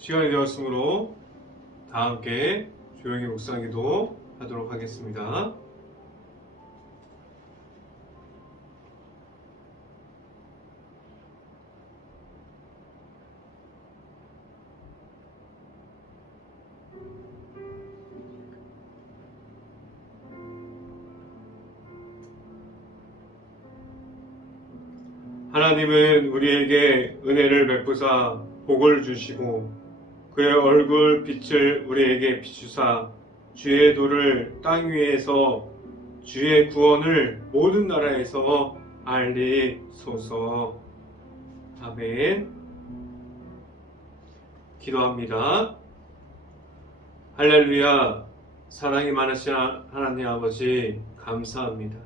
시간이 되었으므로 다 함께 조용히 묵상기도 하도록 하겠습니다. 하나님은 우리에게 은혜를 베푸사 복을 주시고 그의 얼굴 빛을 우리에게 비추사 주의 도를 땅 위에서 주의 구원을 모든 나라에서 알리소서. 아멘. 기도합니다. 할렐루야. 사랑이 많으신 하나님 아버지 감사합니다.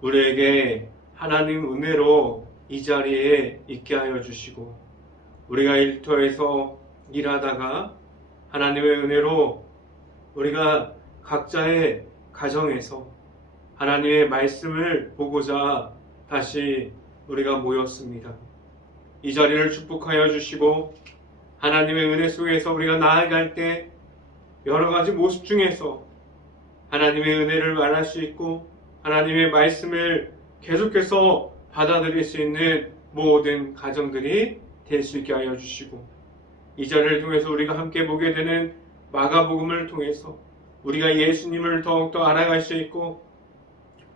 우리에게 하나님 은혜로 이 자리에 있게 하여 주시고 우리가 일터에서 일하다가 하나님의 은혜로 우리가 각자의 가정에서 하나님의 말씀을 보고자 다시 우리가 모였습니다. 이 자리를 축복하여 주시고 하나님의 은혜 속에서 우리가 나아갈 때 여러 가지 모습 중에서 하나님의 은혜를 말할 수 있고 하나님의 말씀을 계속해서 받아들일 수 있는 모든 가정들이 될 수 있게 하여 주시고 이 자리를 통해서 우리가 함께 보게 되는 마가복음을 통해서 우리가 예수님을 더욱더 알아갈 수 있고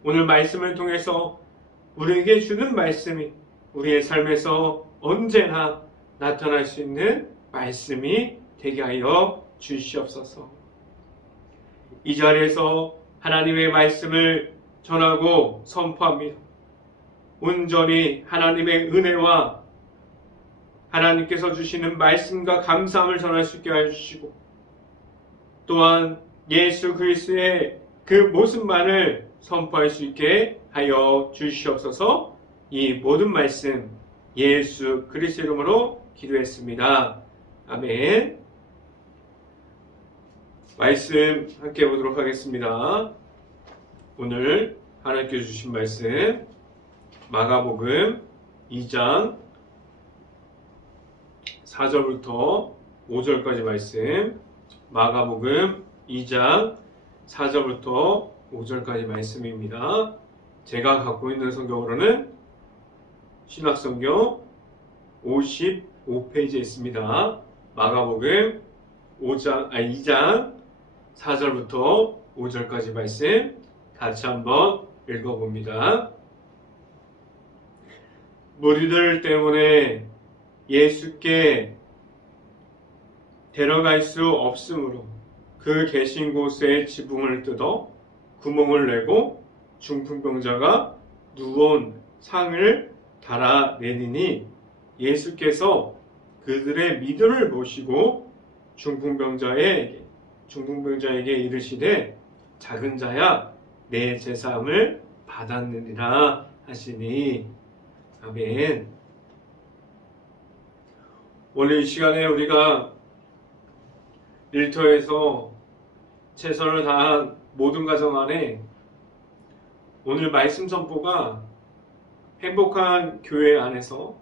오늘 말씀을 통해서 우리에게 주는 말씀이 우리의 삶에서 언제나 나타날 수 있는 말씀이 되게 하여 주시옵소서. 이 자리에서 하나님의 말씀을 전하고 선포합니다. 온전히 하나님의 은혜와 하나님께서 주시는 말씀과 감사함을 전할 수 있게 하여 주시고 또한 예수 그리스도의 그 모습만을 선포할 수 있게 하여 주시옵소서. 이 모든 말씀 예수 그리스도 이름으로 기도했습니다. 아멘. 말씀 함께 보도록 하겠습니다. 오늘 하나님께 주신 말씀 마가복음 2장 4절부터 5절까지 말씀 마가복음 2장 4절부터 5절까지 말씀입니다. 제가 갖고 있는 성경으로는 신약성경 55페이지에 있습니다. 마가복음 2장 4절부터 5절까지 말씀 같이 한번 읽어봅니다. 무리들 때문에 예수께 데려갈 수 없으므로 그 계신 곳에 지붕을 뜯어 구멍을 내고 중풍병자가 누운 상을 달아내니니 예수께서 그들의 믿음을 보시고 중풍병자에게 이르시되 작은 자야 내 제사함을 받았느니라 하시니 아멘. 오늘 이 시간에 우리가 일터에서 최선을 다한 모든 가정 안에 오늘 말씀 선포가 행복한 교회 안에서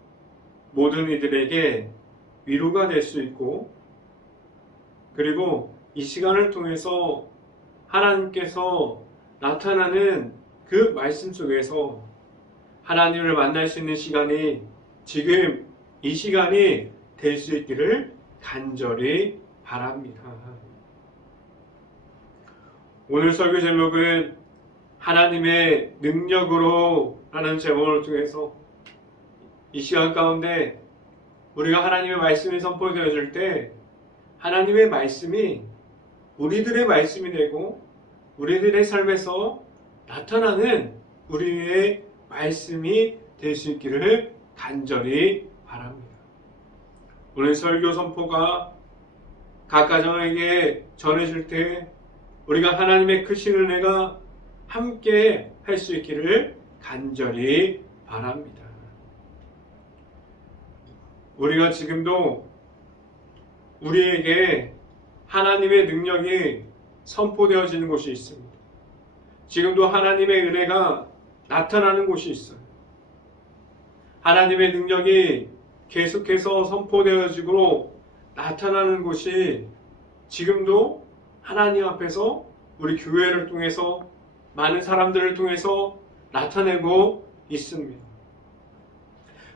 모든 이들에게 위로가 될 수 있고 그리고 이 시간을 통해서 하나님께서 나타나는 그 말씀 속에서 하나님을 만날 수 있는 시간이 지금 이 시간이 될 수 있기를 간절히 바랍니다. 오늘 설교 제목은 하나님의 능력으로 라는 제목을 통해서 이 시간 가운데 우리가 하나님의 말씀이 선포되어질 때 하나님의 말씀이 우리들의 말씀이 되고 우리들의 삶에서 나타나는 우리의 말씀이 될 수 있기를 간절히 바랍니다. 오늘 설교 선포가 각 가정에게 전해질 때 우리가 하나님의 크신 은혜가 함께 할 수 있기를 간절히 바랍니다. 우리가 지금도 우리에게 하나님의 능력이 선포되어지는 곳이 있습니다. 지금도 하나님의 은혜가 나타나는 곳이 있어요. 하나님의 능력이 계속해서 선포되어지고 나타나는 것이 지금도 하나님 앞에서 우리 교회를 통해서 많은 사람들을 통해서 나타내고 있습니다.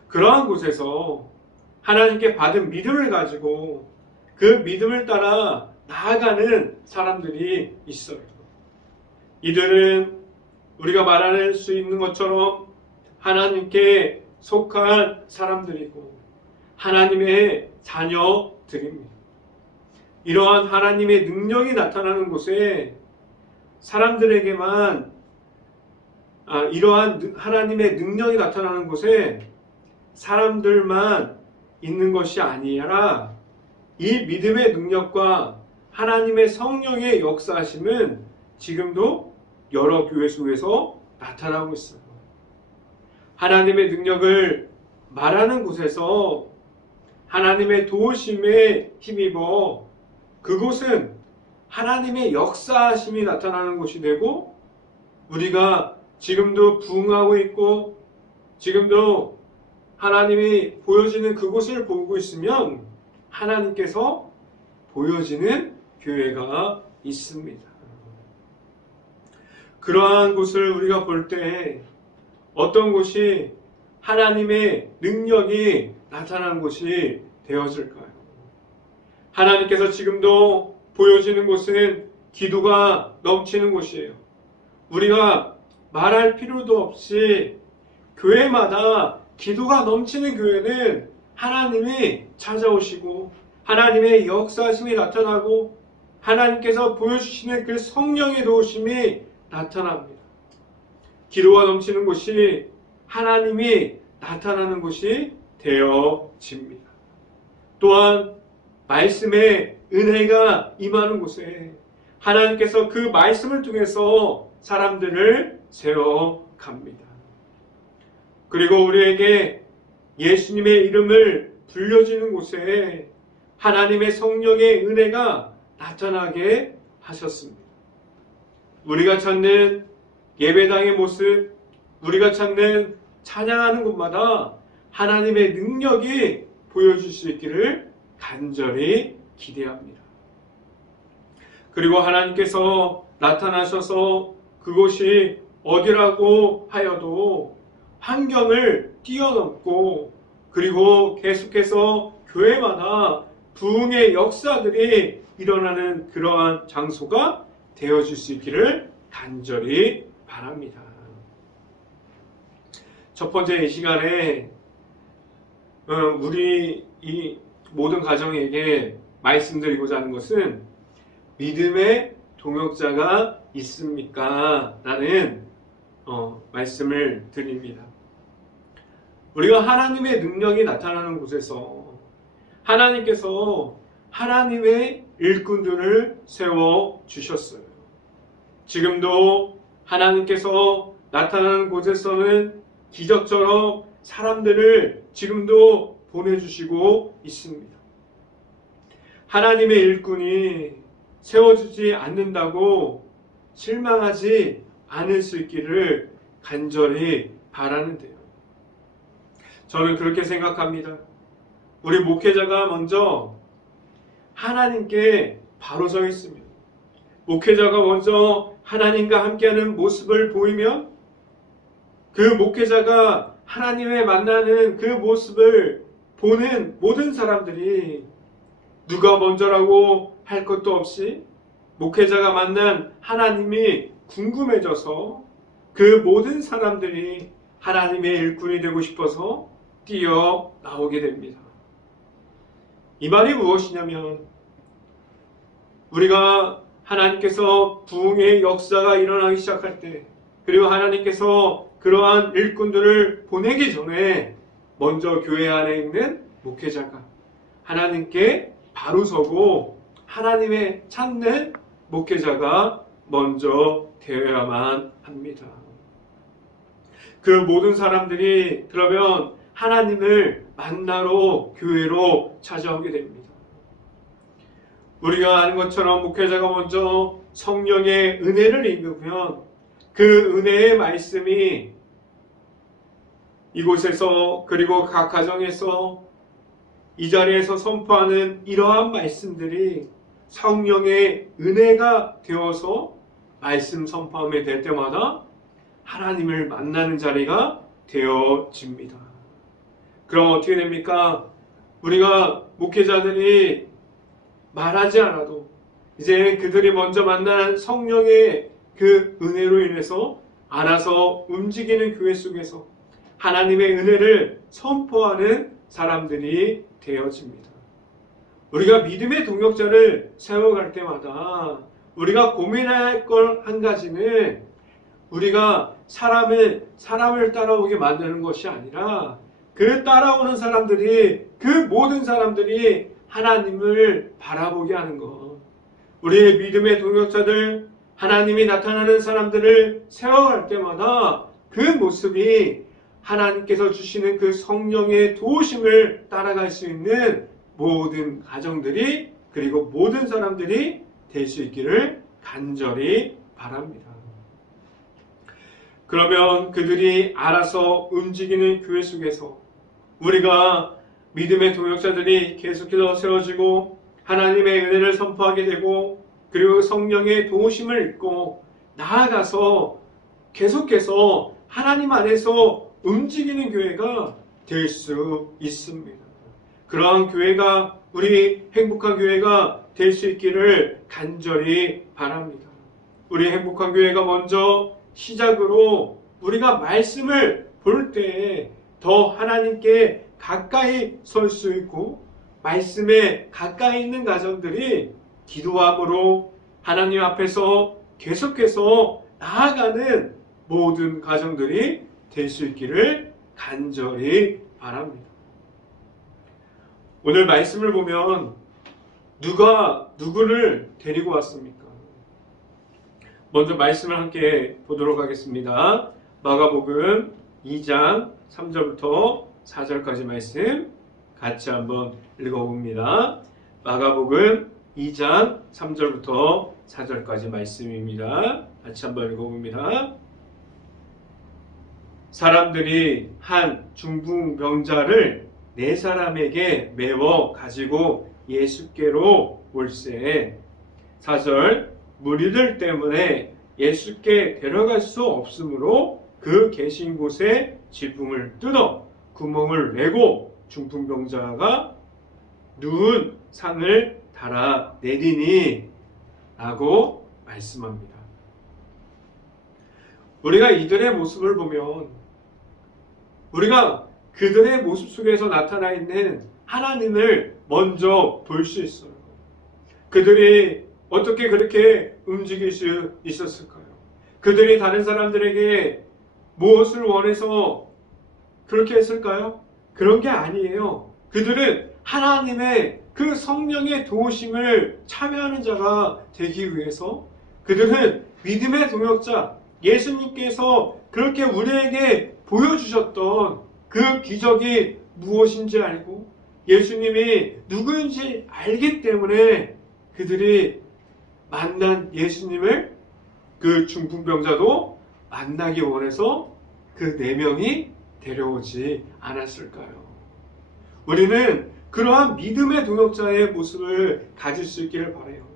그러한 곳에서 하나님께 받은 믿음을 가지고 그 믿음을 따라 나아가는 사람들이 있어요. 이들은 우리가 말할 수 있는 것처럼 하나님께 속한 사람들이고 하나님의 자녀들입니다. 이러한 하나님의 능력이 나타나는 곳에 사람들에게만 이러한 하나님의 능력이 나타나는 곳에 사람들만 있는 것이 아니라 이 믿음의 능력과 하나님의 성령의 역사하심은 지금도 여러 교회 속에서 나타나고 있어요. 하나님의 능력을 말하는 곳에서 하나님의 도우심에 힘입어 그곳은 하나님의 역사하심이 나타나는 곳이 되고 우리가 지금도 부흥하고 있고 지금도 하나님이 보여지는 그곳을 보고 있으면 하나님께서 보여지는 교회가 있습니다. 그러한 곳을 우리가 볼 때 어떤 곳이 하나님의 능력이 나타나는 곳이 되어질까요? 하나님께서 지금도 보여지는 곳은 기도가 넘치는 곳이에요. 우리가 말할 필요도 없이 교회마다 기도가 넘치는 교회는 하나님이 찾아오시고 하나님의 역사심이 나타나고 하나님께서 보여주시는 그 성령의 도우심이 나타납니다. 기도가 넘치는 곳이 하나님이 나타나는 곳이 되어집니다. 또한 말씀의 은혜가 임하는 곳에 하나님께서 그 말씀을 통해서 사람들을 세워갑니다. 그리고 우리에게 예수님의 이름을 불려지는 곳에 하나님의 성령의 은혜가 나타나게 하셨습니다. 우리가 찾는 예배당의 모습, 우리가 찾는 찬양하는 곳마다 하나님의 능력이 보여줄 수 있기를 간절히 기대합니다. 그리고 하나님께서 나타나셔서 그곳이 어디라고 하여도 환경을 뛰어넘고 그리고 계속해서 교회마다 부흥의 역사들이 일어나는 그러한 장소가 되어질 수 있기를 간절히 바랍니다. 첫 번째 이 시간에 우리 이 모든 가정에게 말씀드리고자 하는 것은 믿음의 동역자가 있습니까? 라는 말씀을 드립니다. 우리가 하나님의 능력이 나타나는 곳에서 하나님께서 하나님의 일꾼들을 세워주셨어요. 지금도 하나님께서 나타나는 곳에서는 기적처럼 사람들을 지금도 보내주시고 있습니다. 하나님의 일꾼이 세워주지 않는다고 실망하지 않을 수 있기를 간절히 바라는데요. 저는 그렇게 생각합니다. 우리 목회자가 먼저 하나님께 바로 서 있습니다. 목회자가 먼저 하나님과 함께하는 모습을 보이면 그 목회자가 하나님을 만나는 그 모습을 보는 모든 사람들이 누가 먼저라고 할 것도 없이 목회자가 만난 하나님이 궁금해져서 그 모든 사람들이 하나님의 일꾼이 되고 싶어서 뛰어나오게 됩니다. 이 말이 무엇이냐면 우리가 하나님께서 부흥의 역사가 일어나기 시작할 때 그리고 하나님께서 그러한 일꾼들을 보내기 전에 먼저 교회 안에 있는 목회자가 하나님께 바로 서고 하나님의 찾는 목회자가 먼저 되어야만 합니다. 그 모든 사람들이 그러면 하나님을 만나러 교회로 찾아오게 됩니다. 우리가 아는 것처럼 목회자가 먼저 성령의 은혜를 입으면 그 은혜의 말씀이 이곳에서 그리고 각 가정에서 이 자리에서 선포하는 이러한 말씀들이 성령의 은혜가 되어서 말씀 선포함에 될 때마다 하나님을 만나는 자리가 되어집니다. 그럼 어떻게 됩니까? 우리가 목회자들이 말하지 않아도 이제 그들이 먼저 만난 성령의 그 은혜로 인해서 알아서 움직이는 교회 속에서 하나님의 은혜를 선포하는 사람들이 되어집니다. 우리가 믿음의 동역자를 세워갈 때마다 우리가 고민해야 할 걸 한 가지는 우리가 사람을 따라오게 만드는 것이 아니라 그 따라오는 사람들이, 그 모든 사람들이 하나님을 바라보게 하는 것. 우리의 믿음의 동역자들, 하나님이 나타나는 사람들을 세워갈 때마다 그 모습이 하나님께서 주시는 그 성령의 도우심을 따라갈 수 있는 모든 가정들이, 그리고 모든 사람들이 될 수 있기를 간절히 바랍니다. 그러면 그들이 알아서 움직이는 교회 속에서 우리가 믿음의 동역자들이 계속해서 세워지고 하나님의 은혜를 선포하게 되고, 그리고 성령의 도우심을 입고 나아가서 계속해서 하나님 안에서 움직이는 교회가 될 수 있습니다. 그러한 교회가, 우리 행복한 교회가 될 수 있기를 간절히 바랍니다. 우리 행복한 교회가 먼저 시작으로 우리가 말씀을 볼 때 더 하나님께 가까이 설 수 있고, 말씀에 가까이 있는 가정들이 기도함으로 하나님 앞에서 계속해서 나아가는 모든 가정들이 될 수 있기를 간절히 바랍니다. 오늘 말씀을 보면 누가 누구를 데리고 왔습니까? 먼저 말씀을 함께 보도록 하겠습니다. 마가복음 2장 3절부터 4절까지 말씀 같이 한번 읽어봅니다. 마가복음 2장 3절부터 4절까지 말씀입니다. 같이 한번 읽어봅니다. 사람들이 한 중풍병자를 4사람에게 메워 가지고 예수께로 올세. 4절, 무리들 때문에 예수께 데려갈 수 없으므로 그 계신 곳에 지붕을 뜯어 구멍을 내고 중풍병자가 누운 상을 달아 내리니 라고 말씀합니다. 우리가 이들의 모습을 보면 우리가 그들의 모습 속에서 나타나 있는 하나님을 먼저 볼 수 있어요. 그들이 어떻게 그렇게 움직일 수 있었을까요? 그들이 다른 사람들에게 무엇을 원해서 그렇게 했을까요? 그런 게 아니에요. 그들은 하나님의 그 성령의 도우심을 참여하는 자가 되기 위해서, 그들은 믿음의 동역자, 예수님께서 그렇게 우리에게 보여주셨던 그 기적이 무엇인지 알고 예수님이 누구인지 알기 때문에 그들이 만난 예수님을 그 중풍병자도 만나기 원해서 그 4명이 데려오지 않았을까요? 우리는 그러한 믿음의 동역자의 모습을 가질 수 있기를 바라요.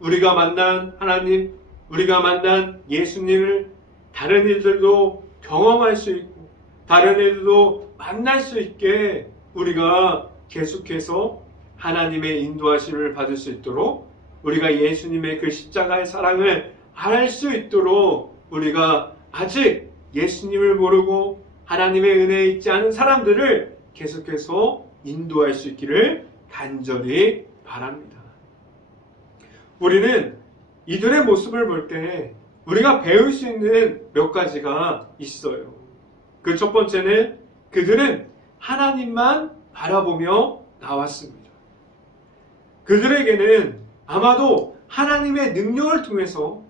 우리가 만난 하나님, 우리가 만난 예수님을 다른 이들도 경험할 수 있고 다른 이들도 만날 수 있게 우리가 계속해서 하나님의 인도하심을 받을 수 있도록, 우리가 예수님의 그 십자가의 사랑을 알 수 있도록, 우리가 아직 예수님을 모르고 하나님의 은혜에 있지 않은 사람들을 계속해서 인도할 수 있기를 간절히 바랍니다. 우리는 이들의 모습을 볼 때 우리가 배울 수 있는 몇 가지가 있어요. 그 첫 번째는 그들은 하나님만 바라보며 나왔습니다. 그들에게는 아마도 하나님의 능력을 통해서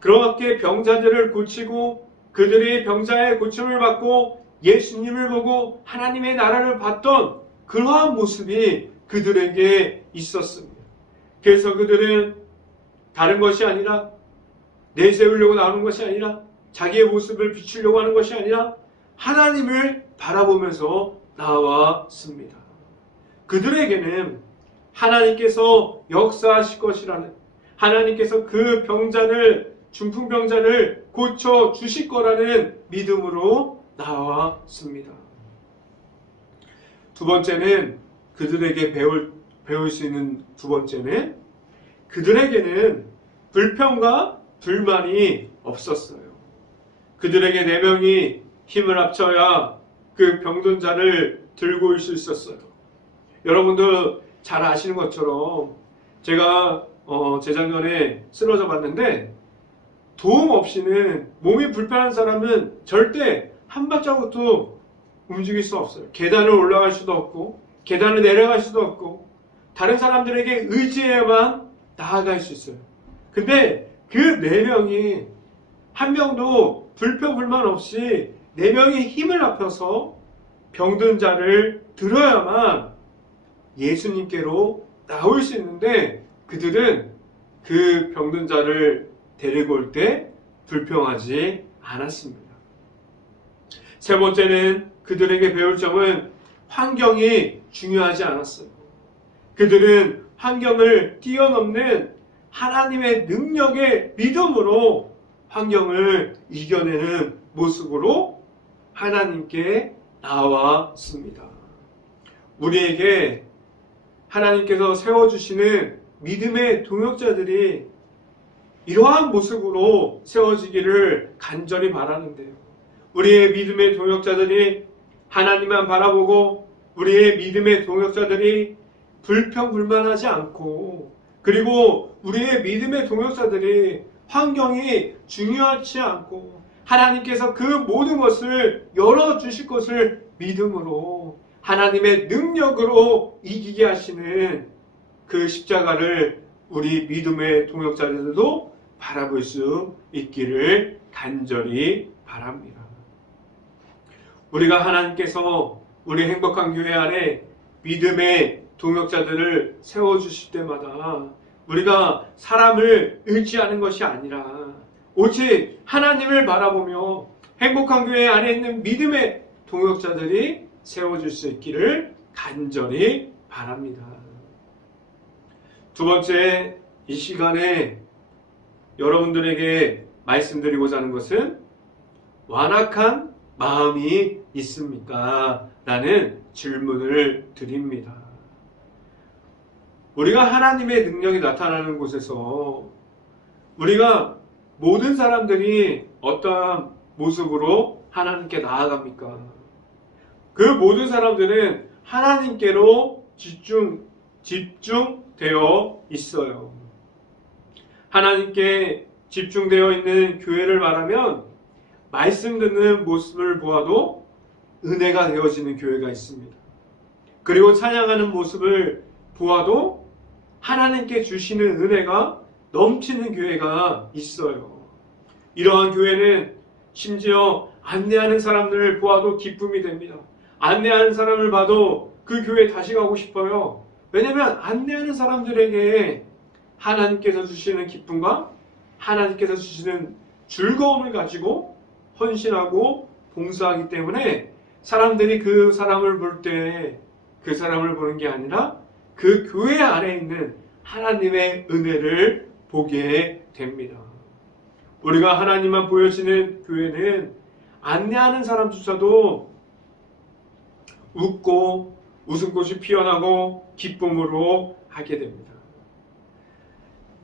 그렇게 병자들을 고치고 그들이 병자의 고침을 받고 예수님을 보고 하나님의 나라를 봤던 그러한 모습이 그들에게 있었습니다. 그래서 그들은 다른 것이 아니라 내세우려고 나오는 것이 아니라 자기의 모습을 비추려고 하는 것이 아니라 하나님을 바라보면서 나왔습니다. 그들에게는 하나님께서 역사하실 것이라는, 하나님께서 그 중풍병자를 고쳐 주실 거라는 믿음으로 나왔습니다. 두 번째는 그들에게 배울 수 있는 두 번째는 그들에게는 불평과 불만이 없었어요. 그들에게 4명이 힘을 합쳐야 그 병든 자를 들고 올 수 있었어요. 여러분도 잘 아시는 것처럼 제가 재작년에 쓰러져 봤는데 도움 없이는 몸이 불편한 사람은 절대 한 발자국도 움직일 수 없어요. 계단을 올라갈 수도 없고 계단을 내려갈 수도 없고 다른 사람들에게 의지해야만 나아갈 수 있어요. 근데 그 4명이 한 명도 불평불만 없이 4명이 힘을 합쳐서 병든 자를 들어야만 예수님께로 나올 수 있는데 그들은 그 병든 자를 데리고 올 때 불평하지 않았습니다. 세 번째는 그들에게 배울 점은 환경이 중요하지 않았어요. 그들은 환경을 뛰어넘는 하나님의 능력의 믿음으로 환경을 이겨내는 모습으로 하나님께 나왔습니다. 우리에게 하나님께서 세워주시는 믿음의 동역자들이 이러한 모습으로 세워지기를 간절히 바라는데요. 우리의 믿음의 동역자들이 하나님만 바라보고 우리의 믿음의 동역자들이 불평불만하지 않고 그리고 우리의 믿음의 동역자들이 환경이 중요하지 않고 하나님께서 그 모든 것을 열어주실 것을 믿음으로 하나님의 능력으로 이기게 하시는 그 십자가를 우리 믿음의 동역자들도 바라볼 수 있기를 간절히 바랍니다. 우리가 하나님께서 우리 행복한 교회 안에 믿음의 동역자들을 세워주실 때마다 우리가 사람을 의지하는 것이 아니라 오직 하나님을 바라보며 행복한 교회 안에 있는 믿음의 동역자들이 세워줄 수 있기를 간절히 바랍니다. 두 번째, 이 시간에 여러분들에게 말씀드리고자 하는 것은 완악한 마음이 있습니까? 라는 질문을 드립니다. 우리가 하나님의 능력이 나타나는 곳에서 우리가 모든 사람들이 어떠한 모습으로 하나님께 나아갑니까? 그 모든 사람들은 하나님께로 집중되어 있어요. 하나님께 집중되어 있는 교회를 말하면 말씀 듣는 모습을 보아도 은혜가 되어지는 교회가 있습니다. 그리고 찬양하는 모습을 보아도 하나님께 주시는 은혜가 넘치는 교회가 있어요. 이러한 교회는 심지어 안내하는 사람들을 보아도 기쁨이 됩니다. 안내하는 사람을 봐도 그 교회에 다시 가고 싶어요. 왜냐하면 안내하는 사람들에게 하나님께서 주시는 기쁨과 하나님께서 주시는 즐거움을 가지고 헌신하고 봉사하기 때문에 사람들이 그 사람을 볼 때 그 사람을 보는 게 아니라 그 교회 안에 있는 하나님의 은혜를 보게 됩니다. 우리가 하나님만 보여지는 교회는 안내하는 사람조차도 웃고 웃음꽃이 피어나고 기쁨으로 하게 됩니다.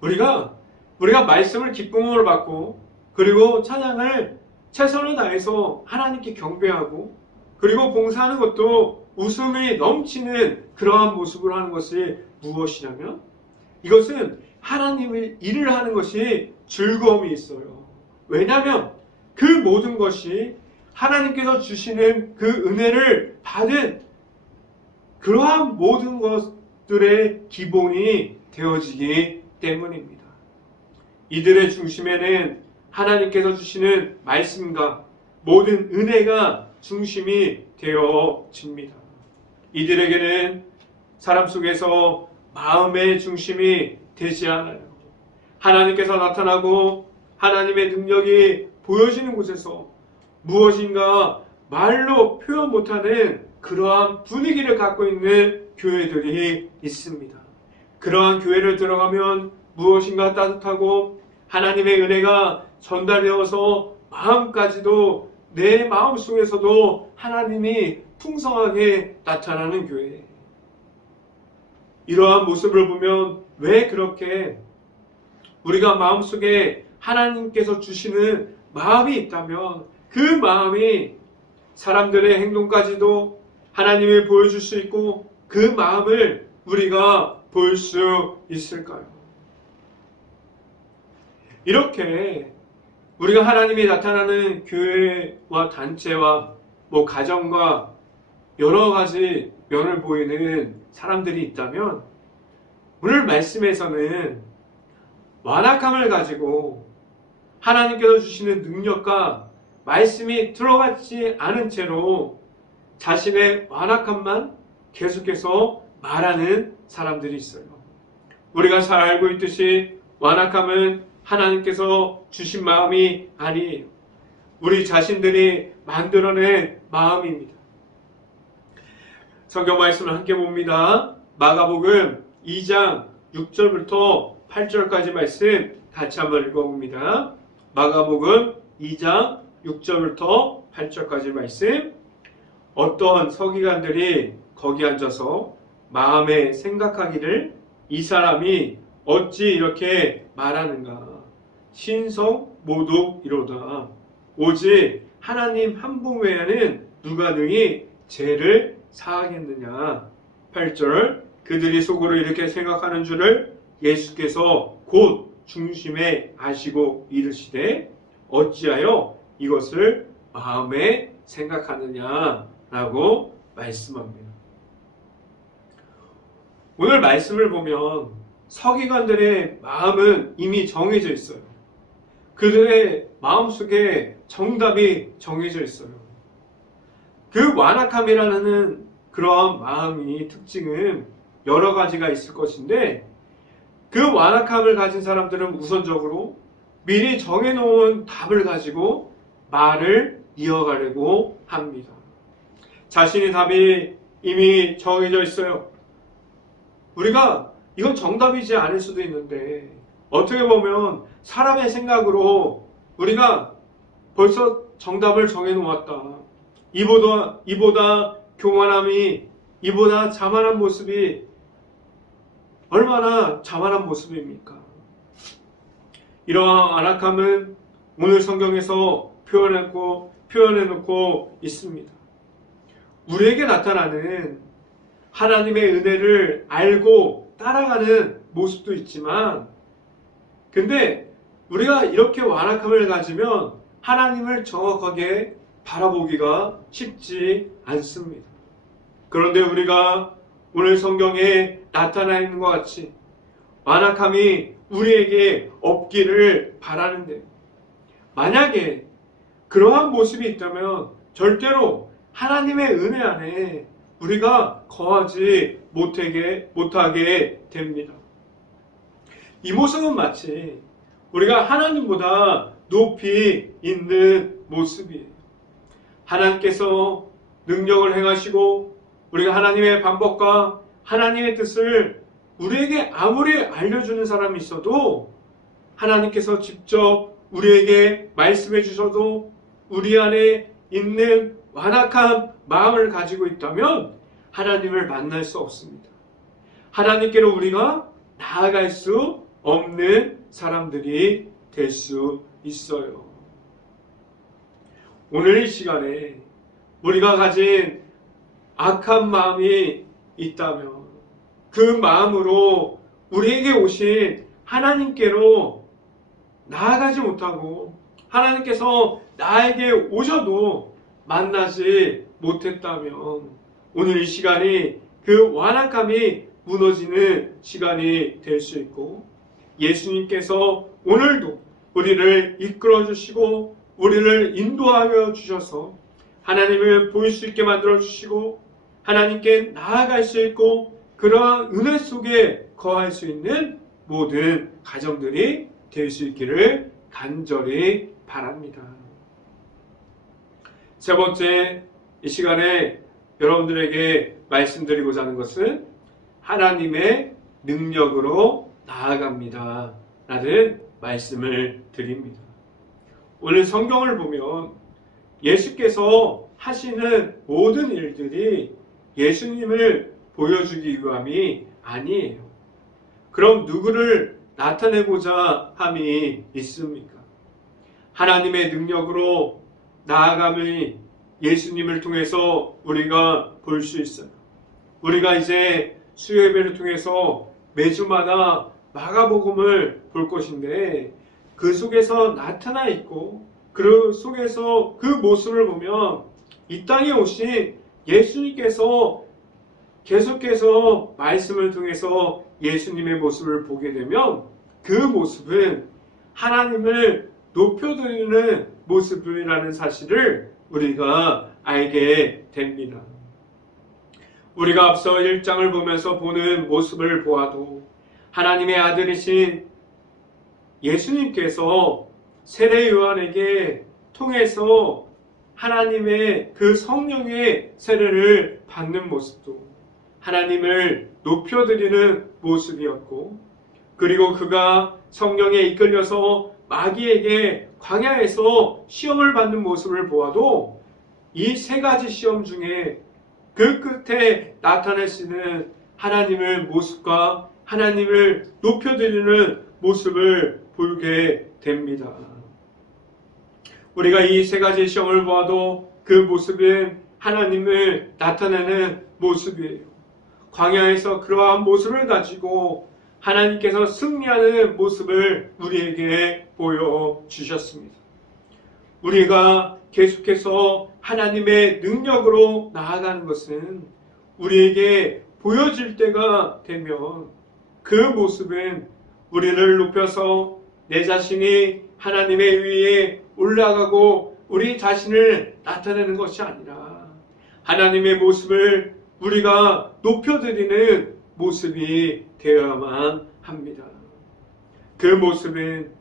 우리가 말씀을 기쁨으로 받고 그리고 찬양을 최선을 다해서 하나님께 경배하고 그리고 봉사하는 것도 웃음이 넘치는 그러한 모습을 하는 것이 무엇이냐면 이것은 하나님의 일을 하는 것이 즐거움이 있어요. 왜냐하면 그 모든 것이 하나님께서 주시는 그 은혜를 받은 그러한 모든 것들의 기본이 되어지기 때문입니다. 이들의 중심에는 하나님께서 주시는 말씀과 모든 은혜가 중심이 되어집니다. 이들에게는 사람 속에서 마음의 중심이 되지 않아요. 하나님께서 나타나고 하나님의 능력이 보여지는 곳에서 무엇인가 말로 표현 못하는 그러한 분위기를 갖고 있는 교회들이 있습니다. 그러한 교회를 들어가면 무엇인가 따뜻하고 하나님의 은혜가 전달되어서 마음까지도 내 마음속에서도 하나님이 풍성하게 나타나는 교회. 이러한 모습을 보면 왜 그렇게 우리가 마음속에 하나님께서 주시는 마음이 있다면 그 마음이 사람들의 행동까지도 하나님이 보여줄 수 있고 그 마음을 우리가 볼 수 있을까요? 이렇게 우리가 하나님이 나타나는 교회와 단체와 가정과 여러 가지 면을 보이는 사람들이 있다면 오늘 말씀에서는 완악함을 가지고 하나님께서 주시는 능력과 말씀이 들어가지 않은 채로 자신의 완악함만 계속해서 말하는 사람들이 있어요. 우리가 잘 알고 있듯이 완악함은 하나님께서 주신 마음이 아니에요. 우리 자신들이 만들어낸 마음입니다. 성경 말씀을 함께 봅니다. 마가복음 2장 6절부터 8절까지 말씀 같이 한번 읽어봅니다. 마가복음 2장 6절부터 8절까지 말씀. 어떤 서기관들이 거기 앉아서 마음에 생각하기를 이 사람이 어찌 이렇게 말하는가. 신성모독이로다. 오직 하나님 한 분 외에는 누가 능히 죄를 사하겠느냐. 8절. 그들이 속으로 이렇게 생각하는 줄을 예수께서 곧 중심에 아시고 이르시되 어찌하여 이것을 마음에 생각하느냐라고 말씀합니다. 오늘 말씀을 보면 서기관들의 마음은 이미 정해져 있어요. 그들의 마음속에 정답이 정해져 있어요. 그 완악함이라는 그러한 마음이 특징은 여러 가지가 있을 것인데 그 완악함을 가진 사람들은 우선적으로 미리 정해놓은 답을 가지고 말을 이어가려고 합니다. 자신의 답이 이미 정해져 있어요. 우리가 이건 정답이지 않을 수도 있는데 어떻게 보면 사람의 생각으로 우리가 벌써 정답을 정해놓았다. 이보다 교만함이, 이보다 자만한 모습이 얼마나 자만한 모습입니까? 이러한 완악함은 오늘 성경에서 표현해놓고 있습니다. 우리에게 나타나는 하나님의 은혜를 알고 따라가는 모습도 있지만 근데 우리가 이렇게 완악함을 가지면 하나님을 정확하게 바라보기가 쉽지 않습니다. 그런데 우리가 오늘 성경에 나타나 있는 것 같이 완악함이 우리에게 없기를 바라는데 만약에 그러한 모습이 있다면 절대로 하나님의 은혜 안에 우리가 거하지 못하게 됩니다. 이 모습은 마치 우리가 하나님보다 높이 있는 모습이에요. 하나님께서 능력을 행하시고 우리가 하나님의 방법과 하나님의 뜻을 우리에게 아무리 알려주는 사람이 있어도 하나님께서 직접 우리에게 말씀해 주셔도 우리 안에 있는 완악한 마음을 가지고 있다면 하나님을 만날 수 없습니다. 하나님께로 우리가 나아갈 수 없는 사람들이 될 수 있어요. 오늘 이 시간에 우리가 가진 악한 마음이 있다면 그 마음으로 우리에게 오신 하나님께로 나아가지 못하고 하나님께서 나에게 오셔도 만나지 못했다면 오늘 이 시간이 그 완악함이 무너지는 시간이 될 수 있고 예수님께서 오늘도 우리를 이끌어 주시고 우리를 인도하여 주셔서 하나님을 볼 수 있게 만들어 주시고 하나님께 나아갈 수 있고 그러한 은혜 속에 거할 수 있는 모든 가정들이 될 수 있기를 간절히 바랍니다. 세 번째, 이 시간에 여러분들에게 말씀드리고자 하는 것은 하나님의 능력으로 나아갑니다 라는 말씀을 드립니다. 오늘 성경을 보면 예수께서 하시는 모든 일들이 예수님을 보여주기 위함이 아니에요. 그럼 누구를 나타내고자 함이 있습니까? 하나님의 능력으로 나아감이 예수님을 통해서 우리가 볼 수 있어요. 우리가 이제 수요예배를 통해서 매주마다 마가복음을 볼 것인데 그 속에서 나타나 있고 그 속에서 그 모습을 보면 이 땅에 오신 예수님께서 계속해서 말씀을 통해서 예수님의 모습을 보게 되면 그 모습은 하나님을 높여드리는 모습이라는 사실을 우리가 알게 됩니다. 우리가 앞서 1장을 보면서 보는 모습을 보아도 하나님의 아들이신 예수님께서 세례 요한에게 통해서 하나님의 그 성령의 세례를 받는 모습도 하나님을 높여드리는 모습이었고, 그리고 그가 성령에 이끌려서 마귀에게 광야에서 시험을 받는 모습을 보아도 이 세 가지 시험 중에 그 끝에 나타내시는 하나님의 모습과 하나님을 높여드리는 모습을 보게 됩니다. 우리가 이 세 가지 시험을 보아도 그 모습은 하나님을 나타내는 모습이에요. 광야에서 그러한 모습을 가지고 하나님께서 승리하는 모습을 우리에게 보여주셨습니다. 우리가 계속해서 하나님의 능력으로 나아가는 것은 우리에게 보여질 때가 되면 그 모습은 우리를 높여서 내 자신이 하나님의 위에 올라가고 우리 자신을 나타내는 것이 아니라 하나님의 모습을 우리가 높여드리는 모습이 되어야만 합니다. 그 모습을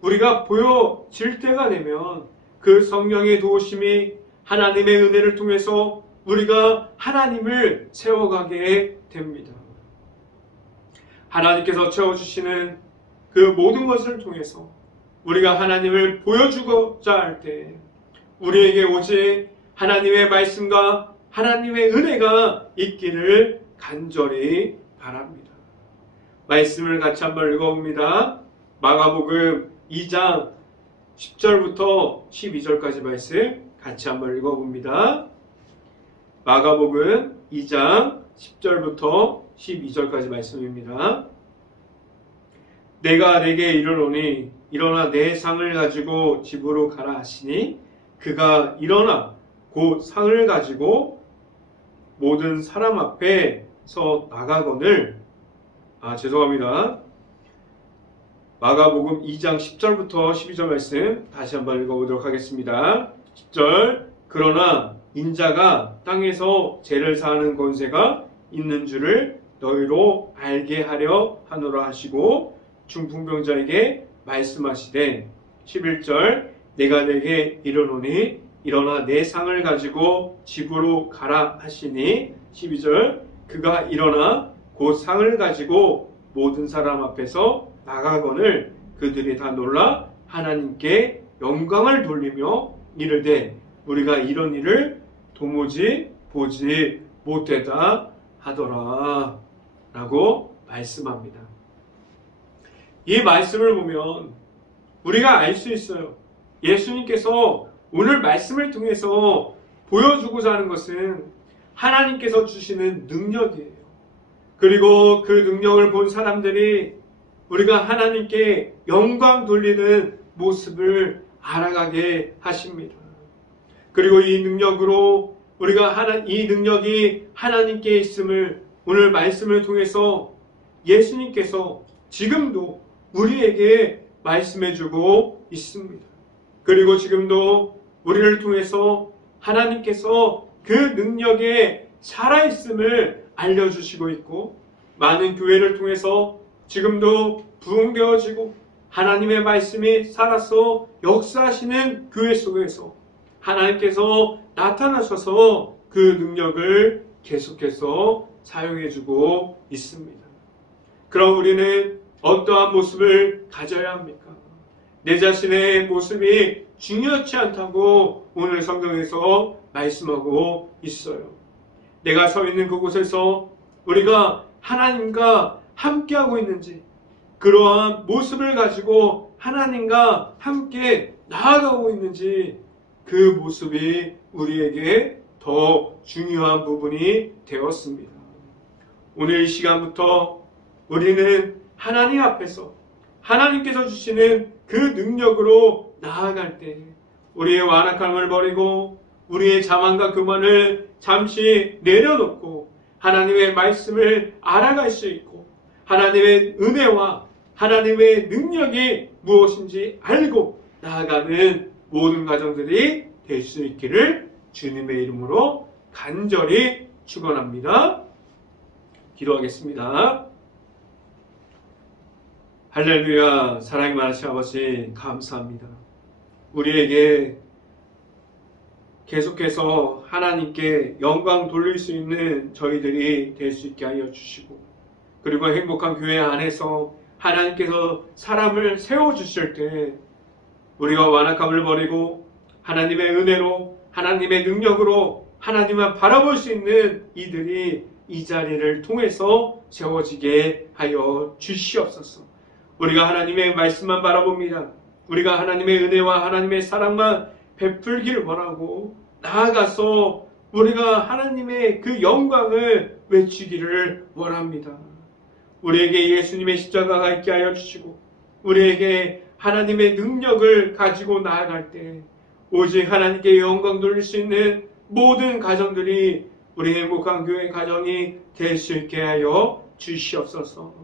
우리가 보여질 때가 되면 그 성령의 도우심이 하나님의 은혜를 통해서 우리가 하나님을 채워가게 됩니다. 하나님께서 채워주시는 그 모든 것을 통해서 우리가 하나님을 보여주고자 할 때 우리에게 오직 하나님의 말씀과 하나님의 은혜가 있기를 간절히 바랍니다. 말씀을 같이 한번 읽어봅니다. 마가복음 2장 10절부터 12절까지 말씀 같이 한번 읽어봅니다. 마가복음 2장 10절부터 12절까지 말씀입니다. 내가 내게 이르노니 일어나 내 상을 가지고 집으로 가라 하시니 그가 일어나 곧 상을 가지고 모든 사람 앞에서 나가거늘 마가복음 2장 10절부터 12절 말씀 다시 한번 읽어보도록 하겠습니다. 10절 그러나 인자가 땅에서 죄를 사하는 권세가 있는 줄을 너희로 알게 하려 하노라 하시고 중풍병자에게 말씀하시되 11절 내가 내게 이르노니 일어나 내 상을 가지고 집으로 가라 하시니 12절 그가 일어나 곧 상을 가지고 모든 사람 앞에서 나가거늘 그들이 다 놀라 하나님께 영광을 돌리며 이르되 우리가 이런 일을 도무지 보지 못했다 하더라 라고 말씀합니다. 이 말씀을 보면 우리가 알 수 있어요. 예수님께서 오늘 말씀을 통해서 보여주고자 하는 것은 하나님께서 주시는 능력이에요. 그리고 그 능력을 본 사람들이 우리가 하나님께 영광 돌리는 모습을 알아가게 하십니다. 그리고 이 능력으로 이 능력이 하나님께 있음을 오늘 말씀을 통해서 예수님께서 지금도 우리에게 말씀해주고 있습니다. 그리고 지금도 우리를 통해서 하나님께서 그 능력에 살아있음을 알려주시고 있고 많은 교회를 통해서 지금도 부흥되어지고 하나님의 말씀이 살아서 역사하시는 교회 속에서 하나님께서 나타나셔서 그 능력을 계속해서 사용해주고 있습니다. 그럼 우리는 어떠한 모습을 가져야 합니까? 내 자신의 모습이 중요치 않다고 오늘 성경에서 말씀하고 있어요. 내가 서 있는 그곳에서 우리가 하나님과 함께하고 있는지, 그러한 모습을 가지고 하나님과 함께 나아가고 있는지, 그 모습이 우리에게 더 중요한 부분이 되었습니다. 오늘 이 시간부터 우리는 하나님 앞에서 하나님께서 주시는 그 능력으로 나아갈 때 우리의 완악함을 버리고 우리의 자만과 교만을 잠시 내려놓고 하나님의 말씀을 알아갈 수 있고 하나님의 은혜와 하나님의 능력이 무엇인지 알고 나아가는 모든 가정들이 될 수 있기를 주님의 이름으로 간절히 축원합니다. 기도하겠습니다. 할렐루야. 사랑이 많으신 아버지 감사합니다. 우리에게 계속해서 하나님께 영광 돌릴 수 있는 저희들이 될 수 있게 하여 주시고, 그리고 행복한 교회 안에서 하나님께서 사람을 세워주실 때 우리가 완악함을 버리고 하나님의 은혜로 하나님의 능력으로 하나님만 바라볼 수 있는 이들이 이 자리를 통해서 세워지게 하여 주시옵소서. 우리가 하나님의 말씀만 바라봅니다. 우리가 하나님의 은혜와 하나님의 사랑만 베풀기를 원하고 나아가서 우리가 하나님의 그 영광을 외치기를 원합니다. 우리에게 예수님의 십자가가 있게 하여 주시고 우리에게 하나님의 능력을 가지고 나아갈 때 오직 하나님께 영광 돌릴 수 있는 모든 가정들이 우리 행복한 교회 가정이 될 수 있게 하여 주시옵소서.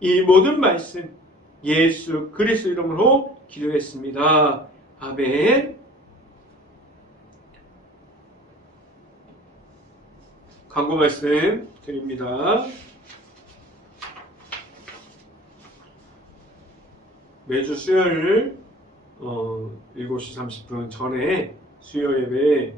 이 모든 말씀 예수 그리스도 이름으로 기도했습니다. 아멘. 광고 말씀 드립니다. 매주 수요일 7시 30분 전에 수요 예배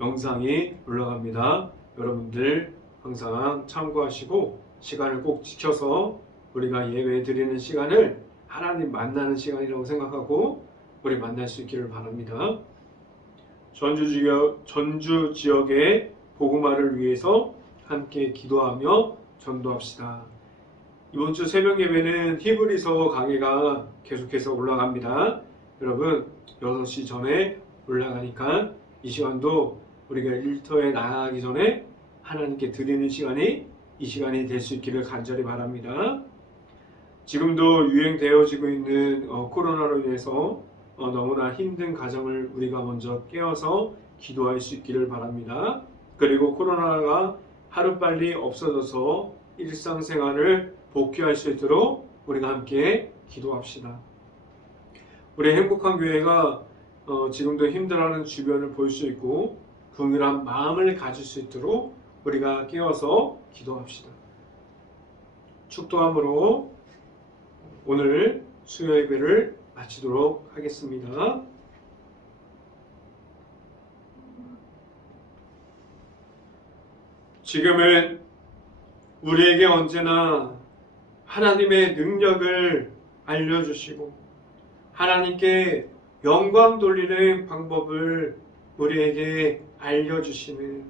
영상이 올라갑니다. 여러분들 항상 참고하시고 시간을 꼭 지켜서 우리가 예배 드리는 시간을 하나님 만나는 시간이라고 생각하고 우리 만날 수 있기를 바랍니다. 전주 지역의 복음화를 위해서 함께 기도하며 전도합시다. 이번 주 새벽 예배는 히브리서 강의가 계속해서 올라갑니다. 여러분 6시 전에 올라가니까 이 시간도 우리가 일터에 나가기 전에 하나님께 드리는 시간이 이 시간이 될 수 있기를 간절히 바랍니다. 지금도 유행되어지고 있는 코로나로 인해서 너무나 힘든 가정을 우리가 먼저 깨워서 기도할 수 있기를 바랍니다. 그리고 코로나가 하루빨리 없어져서 일상생활을 복귀할 수 있도록 우리가 함께 기도합시다. 우리 행복한 교회가 지금도 힘들어하는 주변을 볼 수 있고 긍휼한 마음을 가질 수 있도록 우리가 깨워서 기도합시다. 축도함으로 오늘 수요 예배를 마치도록 하겠습니다. 지금은 우리에게 언제나 하나님의 능력을 알려주시고 하나님께 영광 돌리는 방법을 우리에게 알려주시는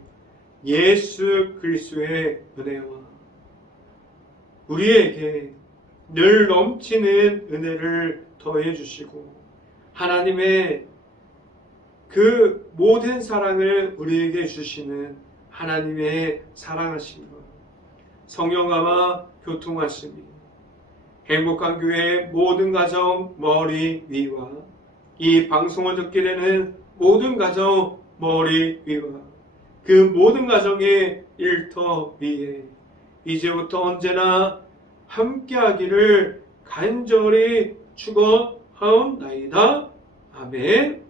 예수 그리스도의 은혜와 우리에게 늘 넘치는 은혜를 더해 주시고 하나님의 그 모든 사랑을 우리에게 주시는 하나님의 사랑하심과 성령아마 교통하심이 행복한 교회의 모든 가정 머리 위와 이 방송을 듣게 되는 모든 가정 머리 위와 그 모든 가정의 일터 위에 이제부터 언제나 함께하기를 간절히 축원하옵나이다. 아멘.